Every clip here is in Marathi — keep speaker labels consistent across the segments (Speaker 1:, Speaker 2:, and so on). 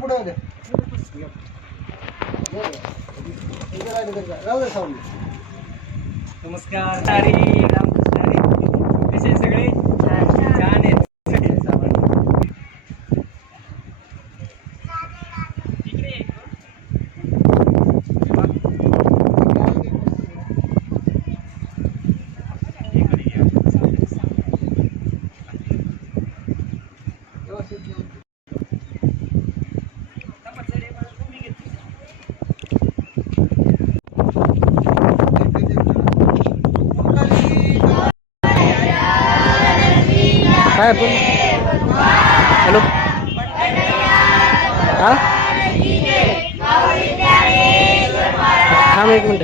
Speaker 1: पुढे राहू दे
Speaker 2: नमस्कार तारी.
Speaker 1: काय पण हॅलो? हा? एक मिनिट।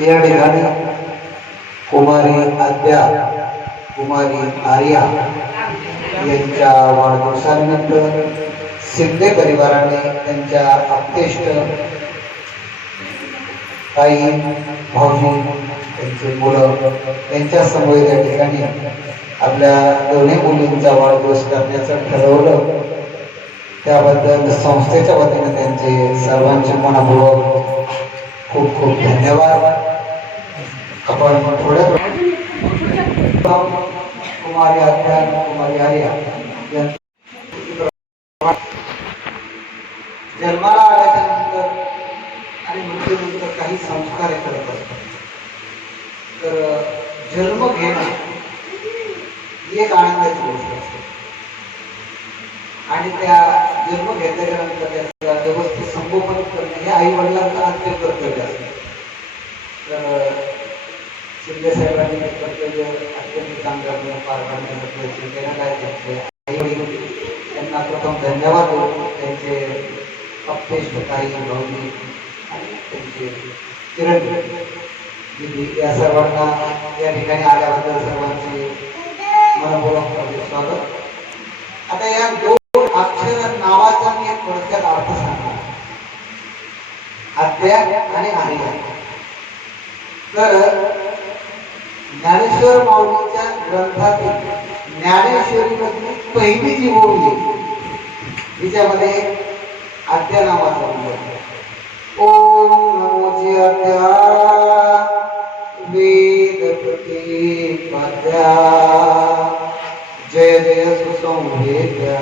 Speaker 3: या ठिकाणी कुमारी आद्या कुमारी आर्या यांच्या वाढदिवसानिमित्त शिंदे परिवाराने त्यांच्या आप्तेष्ट ताई भाऊजी त्यांचे मुलं त्यांच्यासमोर या ठिकाणी आपल्या दोन्ही मुलींचा वाढदिवस करण्याचं ठरवलं. त्याबद्दल संस्थेच्या वतीने त्यांचे सर्वांचे मनपूर्वक खूप खूप धन्यवाद. आपण थोड्या कुमारी आर्या कुमारी आर्या जन्माला आल्याच्यानंतर आणि मृत्यूनंतर काही संस्कार करत असतात तर जन्म घेणं ही एक आनंदाची गोष्ट असते. आणि त्या जन्म घेतल्याच्या नंतर त्याचा व्यवस्थित संगोपन करणे हे आई वडिलांचं आद्य कर्तव्य असते. तर शिंदे साहेबांनी हे अत्यंत चांगल्यापणे पार पाडण्याबद्दल प्रयत्न केला काय त्यांचे त्यांना प्रथम धन्यवाद देतो त्यांचे अपेष्ट काही भाऊजी आणि त्यांचे किरण या सर्वांना या ठिकाणी आल्याबद्दल सर्वांचे मनपूर्वक स्वागत आता या दोन अक्षर नावाचा मी एक थोडक्यात अर्थ सांगणार अद्या आणि आर्या तर ज्ञानेश्वर माऊलीच्या ग्रंथातील ज्ञानेश्वरी मधली पहिली जी ओवी तिच्यामध्ये आद्या नावाचा उल्लेख ओम नमोची आद्या वेदपती पद्या. जय जय सुसंवेद्या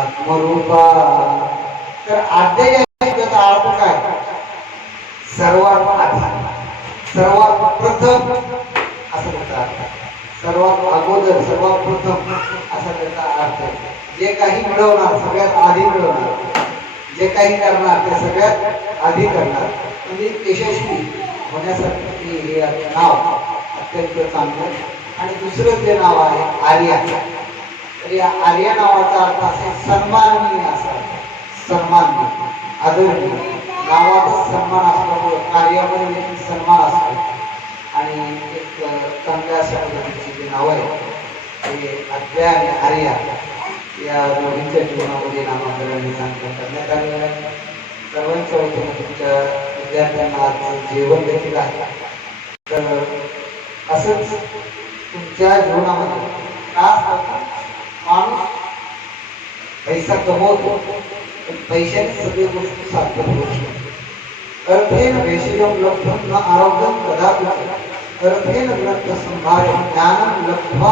Speaker 3: आत्मरूपा. तर आद्या त्याचा अर्थ काय? सर्वात आधी सर्वात प्रथम असं त्याचा अर्थ आहे. सर्वात अगोदर सर्वात प्रथम असा त्याचा अर्थ आहे. जे काही मिळवणार सगळ्यात आधी मिळवणार जे काही करणार ते सगळ्यात आधी करणार. म्हणजे यशस्वी होण्यासाठी हे नाव अत्यंत चांगलं आणि दुसरं जे नाव आहे आर्या. तर या आर्या नावाचा अर्थ असे सन्माननीय असा सन्मान. आदरणीय. नावाचा सन्मान असल्यामुळे कार्यामध्ये देखील सन्मान असतो. आणि एक चांगल्या अशा जी नाव आहे ते अद्या आणि आर्या या दोन्हीच्या जीवनामध्ये नामांतराने चांगलं करण्यात आलेलं आहे. सर्वांच्या वतीने तुमच्या विद्यार्थ्यांना आज जेवण देखील आहे. तर असंच तुमच्या जीवनामध्ये त्रास माणूस पैसा कमवतो पण पैशाने सगळी गोष्टी साध्य होऊ शकते. अर्थेन भेषजम लब्धम न आरोग्यम कदापि अर्थेन ग्रंथ संभार ज्ञान लब्ध्वा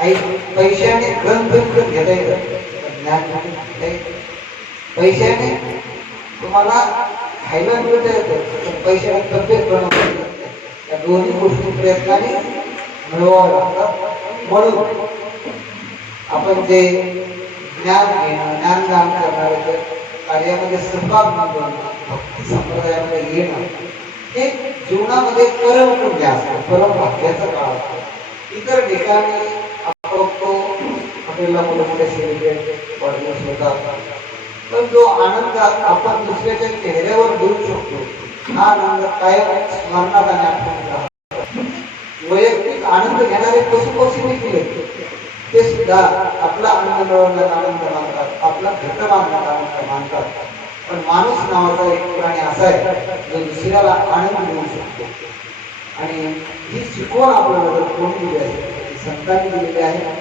Speaker 3: आई पैशाने ग्रंथ विकत घेता येतं ज्ञान घेता येतं पैशाने तुम्हाला खायला मिळता येतं पण पैशाने तब्येत बनवता येत या दोन्ही गोष्टी प्रयत्नाने मिळवाव्या लागतात म्हणून आपण जे ज्ञान घेणं ज्ञानदान करणार कार्यामध्ये सहभाग नोंदवणं भक्ती संप्रदायामध्ये येणं ते जीवनामध्ये परम पुण्य असतं परम भाग्याचं काळ असतो. इतर ठिकाणी आपल्याला बघतो हॉटेलला मोठे मोठे सेलिब्रेट वाढदिवस होतात पण जो आनंद आपण दुसऱ्याच्या चेहऱ्यावर देऊ शकतो हा आनंद कायम स्मरणात आणि आठवणीत वैयक्तिक आनंद घेणारे पशु पक्षी देखील आहेत. ते सुद्धा आपला आनंद मिळवण्यात आनंद मानतात आपला घट मानण्यात आनंद मानतात. पण माणूस नावाचा एक प्राणी असा आहे जो दुसऱ्याला आनंद देऊ शकतो. आणि ही शिकवण आपल्याला जर कोणी दिली आहे? संतांनी दिलेली आहे.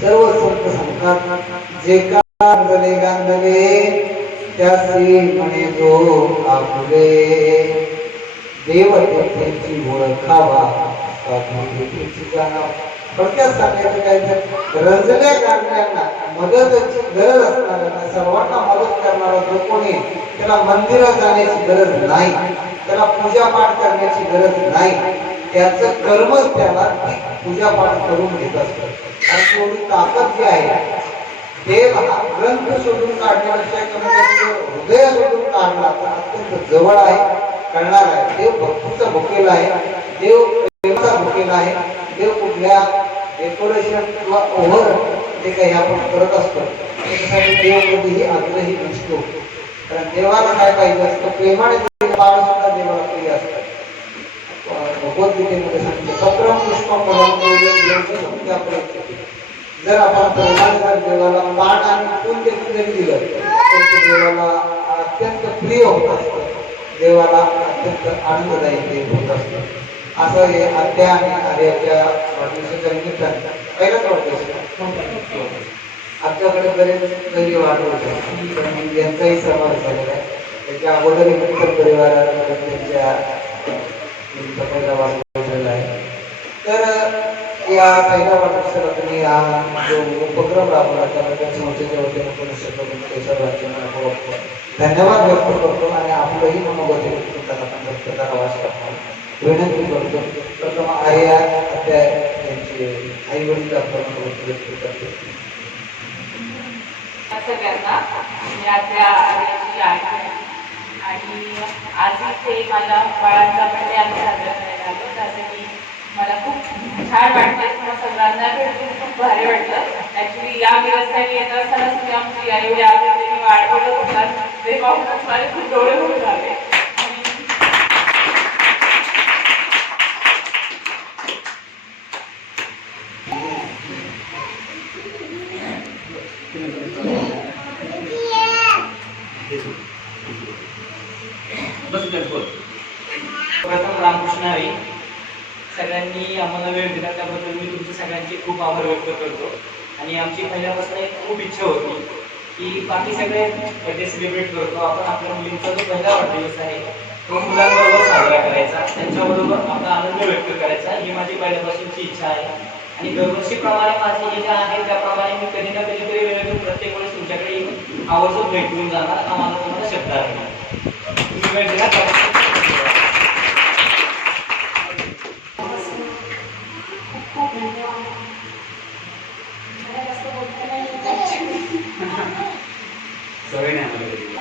Speaker 3: सर्व संत सांगतात जे का गांधले गांधले त्यासी म्हणे जो आपले. देव त्यांची ओळखावा साधू जाणावा थोडक्यात सांगायचं काय तर रंजल्या गांधल्यांना मदतची गरज असणाऱ्यांना सर्वांना मदत करणारा जो कोणी त्याला मंदिरात जाण्याची गरज नाही. त्याला पूजा पाठ करण्याची गरज नाही. त्याचं कर्मच त्याला ती पूजा पाठ करून घेत असतं. आणि तेवढी ताकद जी आहे देव हा ग्रंथ शोधून काढण्यापेक्षा हृदय शोधून काढला तर अत्यंत जवळ आहे करणार आहे. देव भक्तीचा भुकेला आहे. देव प्रेमाचा भुकेला आहे. देव कुठल्या डेकोरेशन किंवा ओव्हर जे काही आपण करत असतो त्याच्यासाठी देवमध्येही आग्रही नसतो कारण देवाला काय पाहिजे असतं? प्रेमाने बाळ सुद्धा देवाला प्रिय असतात. भगवद्गीतेमध्ये सांगितलं पुष्प पुष्पम जर आपण प्रेमाने जर देवाला पाठ आणि फूल देखील जरी दिलं तर ते देवाला अत्यंत प्रिय होत असतं. देवाला अत्यंत आनंददायी होत असतं. असं हे अध्या आणि आर्याच्या वाढदिवसाच्या निमित्तानं पहिलाच वाढदिवस आमच्याकडे बरेच घरी वाढवत पण यांचाही समावेश झालेला आहे. त्याच्या अगोदर मित्र परिवाराकडे त्यांच्या मुलीचा पहिला वाढदिवस झालेला आहे. तर या पहिल्या वाढदिवसाला तुम्ही हा जो उपक्रम राबवला त्याबद्दल संस्थेच्या वतीने पुनश्च ते सर्वांचे मला धन्यवाद व्यक्त करतो आणि आपलंही मनोगत त्यांना आपण व्यक्त करावं असं आपण विनंती करतो प्रथम आर्या अध्याय यांचे आई वडील आपलं मनोगत व्यक्त करतो
Speaker 4: सगळ्यांना मी आत्या आर्याची आहे. आणि आज इथे मला बाळांचा बर्थडे आम्ही साजरा करायला आलो. त्यासाठी मला खूप छान वाटलं. किंवा सगळ्यांना भेटून खूप भारी वाटलं. ॲक्च्युली या दिवसाने येत असताना सुद्धा आमची आई या मी वाट होतात. ते पाहूनच माझे खूप डोळे होऊन झाले आणि
Speaker 2: प्रथम रामकृष्ण हरी सगळ्यांनी आम्हाला वेळ दिला त्याबद्दल मी तुमचे सगळ्यांचे खूप आभार व्यक्त करतो आणि आमची पहिल्यापासून एक खूप इच्छा होती की बाकी सगळे म्हणजे बर्थडे सेलिब्रेट करतो. आपण आपल्या मुलींचा जो पहिला वाढदिवस आहे तो मुलांबरोबर साजरा करायचा. त्यांच्याबरोबर आपला आनंद व्यक्त करायचा. ही माझी पहिल्यापासूनची इच्छा आहे. आणि दरवर्षीप्रमाणे माझी इच्छा आहे त्याप्रमाणे मी कधी ना कधीतरी तरी घेऊन प्रत्येक वेळेस तुमच्याकडे येऊन आवर्जून भेटून जाणार. हा माझा तुम्हाला शब्द आहे. तुम्ही वेळ दिला सवय नाही आम्हाला कधी.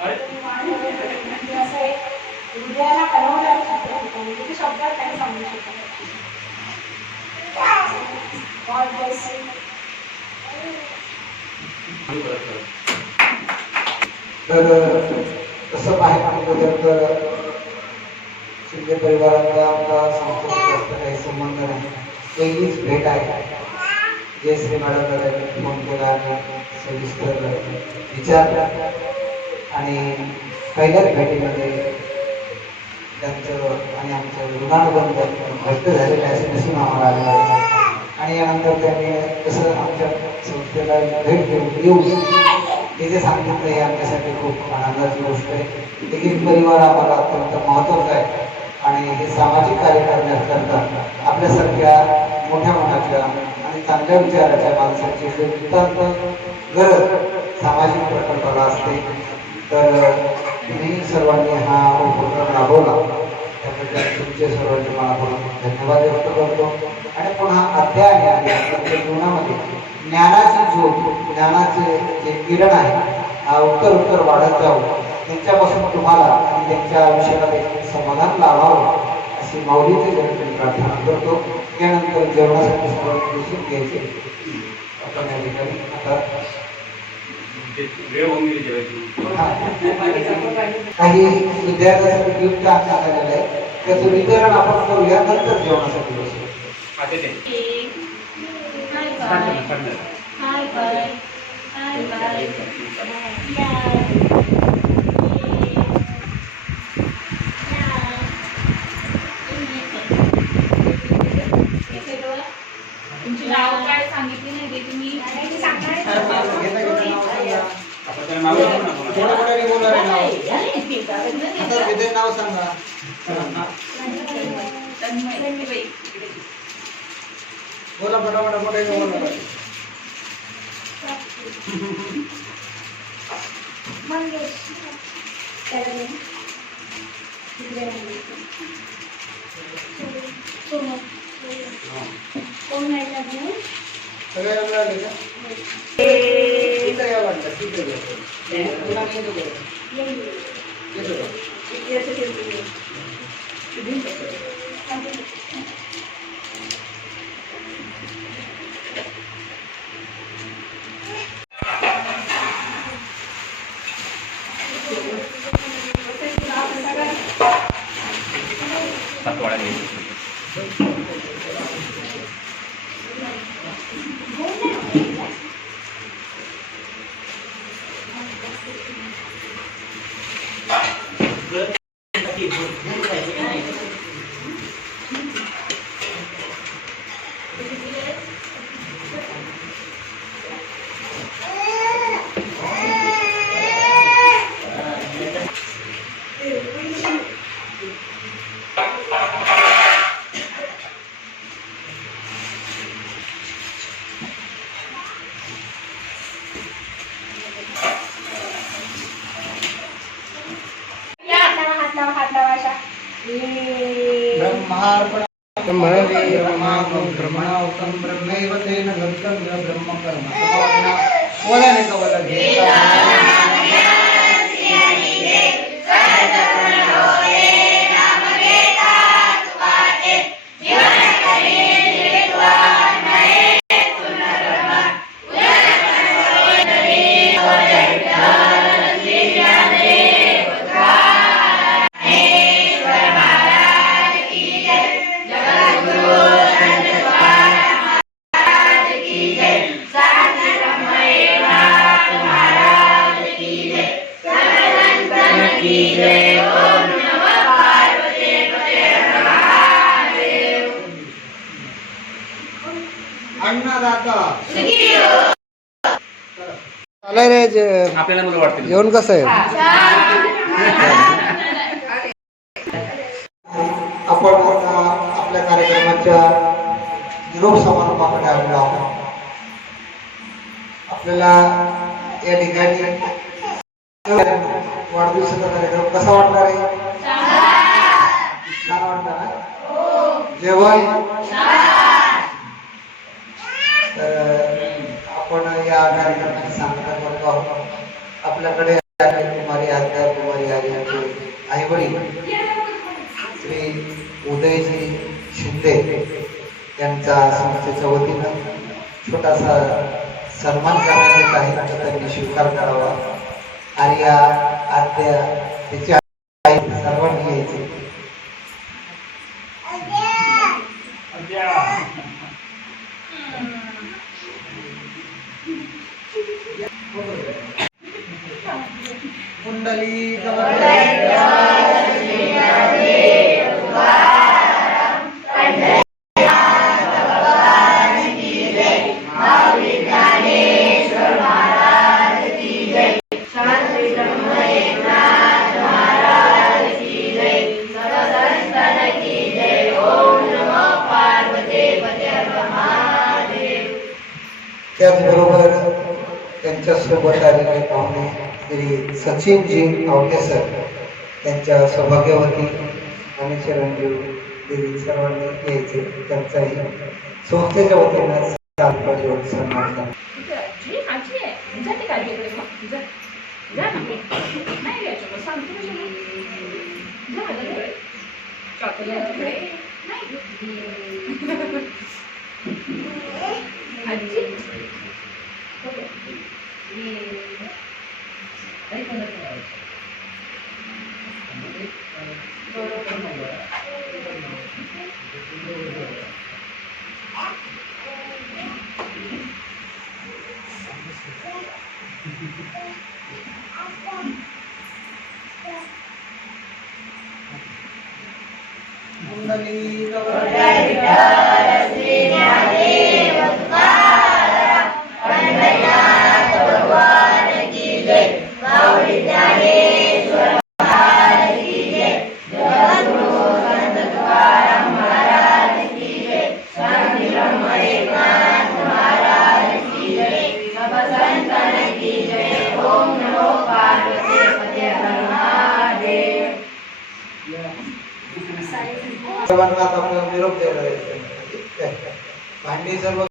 Speaker 2: अरे
Speaker 3: तर तसं पाहायला गेलं तर शिंदे परिवाराचा आमचा संस्थेशी जास्त काही संबंध नाही पहिलीच भेट आहे. जे श्री मॅडम फोन केला आणि सविस्तर विचारला आणि पहिल्याच भेटीमध्ये त्यांचं आणि आमचं ऋणानुबंध घट्ट झालेलं असे असं दिसून आम्हाला आलं आणि यानंतर त्यांनी कसं आमच्या संस्थेला भेट देऊन येऊन हे जे सांगितलं हे आमच्यासाठी खूप आनंदाची गोष्ट आहे. देखील परिवार आम्हाला अत्यंत महत्त्वाचा आहे. आणि हे सामाजिक कार्य करण्याकरता आपल्यासारख्या मोठ्या मनाच्या आणि चांगल्या विचाराच्या माणसाची नितांत गरज सामाजिक प्रकल्पाला असते तर तुम्ही सर्वांनी हा उपक्रम राबवला. त्याबद्दल तुमचे सर्वांचे मनापासून धन्यवाद व्यक्त करतो. आणि पुन्हा अध्याय आहे आपल्या जीवनामध्ये ज्ञानाची झोप ज्ञानाचे जे किरण आहे हा उत्तर उत्तर वाढत जावं. त्यांच्यापासून तुम्हाला आणि त्यांच्या आयुष्याला देखील समाधान लावावं अशी अशी माऊलीचे प्रार्थना करतो. त्यानंतर जेवणासाठी सर्वांनी बसून घ्यायचे आपण या ठिकाणी आता हा. काही विद्यार्थ्यांसाठी गिफ्ट आणण्यात आलेलं आहे त्याचं वितरण आपण करूया नंतर जेवणासाठी बसू
Speaker 4: तुमची नाव काय सांगितली नाही ते तुम्ही
Speaker 3: घेता घेता नाव सांगा थोडं मोठ्याने बोला रे नाव आता विजय नाव सांगा. बोला पटापट मोठ्याने बोला? सगळ्या मिळाले का? इथं या वाटतं तिथं या. पुन्हा येतो का? येतो का? ब्रह्मार्पणं ब्रह्मागं ब्रह्मणावतं ब्रह्मैव तेन गन्तव्य ब्रह्मकर्म समाप्ना वदने कवल अन्नदाता.
Speaker 1: चालाय रे
Speaker 2: आपल्याला मला वाटतं
Speaker 1: जेवण कसं आहे?
Speaker 3: आपण आता आपल्या कार्यक्रमाच्या निरोप समारंभाकडे आलेलो आहोत. आपल्याला या ठिकाणी वाढदिवसाचा कार्यक्रम कसा वाटणार आहे? छान वाटणार ना? जेवण तर आपण या कार्यक्रमाची सांगता करतो आहोत. आपल्याकडे कुमारी आज्ञा कुमारी आर्यांचे आई वडील श्री उदयजी शिंदे यांच्या संस्थेच्या वतीनं छोटासा सन्मान करण्यात येत आहे. त्यांनी स्वीकार करावा. आणि या आद्या तिची त्याचबरोबर त्यांच्यासोबत आलेले पाहुणे श्री सचिनजी आवटे सर त्यांच्या सौभाग्यवती आणि चिरंजीव देवी सर्वांनी यायचे. त्यांचाही संस्थेच्या वतीनं सन्मान झाला.
Speaker 4: जी आजी आहे जाते का आजीकडे मग जा जा ना नाही घ्यायचं मग सांगतो कशाला जा आता घरी. चॉकलेटकडे आजी
Speaker 5: सर्वांना करायचं. आपल्याला भांडी सर्व